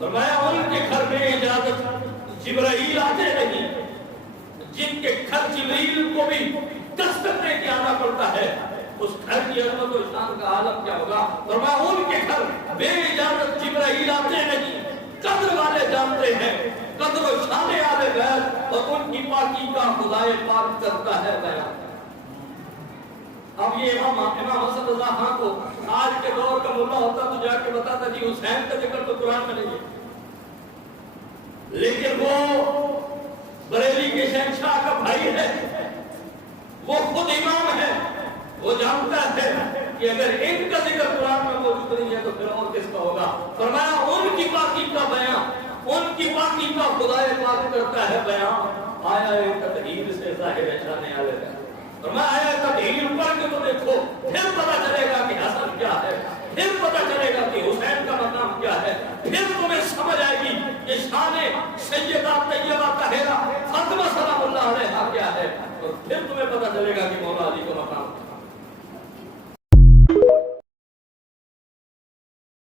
فرمایا ان کے گھر میں اجازت جبرائیل آتے نہیں، جن کے گھر جبرائیل کو بھی دستک دے کے آنا پڑتا ہے، اس گھر کی عظمت و شان کا عالم کیا ہوگا؟ فرمایا ان کے گھر بے اجازت جبرائیل آتے نہیں، قدر والے جانتے ہیں، قدر و شان والے غیر، اور ان کی پاکی کا خدائے پاک کرتا ہے بیان۔ اب یہ امام حسن رضا خان کو آج کے دور کا ملا ہوتا تو جا کے بتاتا جی حسین کا ذکر تو قرآن میں نہیں ہے، لیکن وہ بریلی کے شہنشاہ کا بھائی ہے، وہ خود امام ہے، وہ جانتا ہے کہ اگر ان کا ذکر قرآن میں موجود نہیں ہے تو پھر اور کس کا ہوگا۔ فرمایا ان کی پاکی کا بیان، ان کی پاکی کا خدائے پاک کرتا ہے بیان، آیا تطہیر سے ظاہر شان عالم ہے۔ فرمایا آیا تطہیر پڑھ کے تو دیکھو، پھر پتہ چلے گا کہ حسن کیا ہے، پھر پتہ چلے گا کہ حسین کا مقام کیا ہے، پھر تمہیں سمجھ آئے گی کہ شان سیدہ طیبہ طاہرہ فاطمہ سلام اللہ علیہا کیا ہے، اور پھر تمہیں پتہ چلے گا کہ مولا علی کا مقام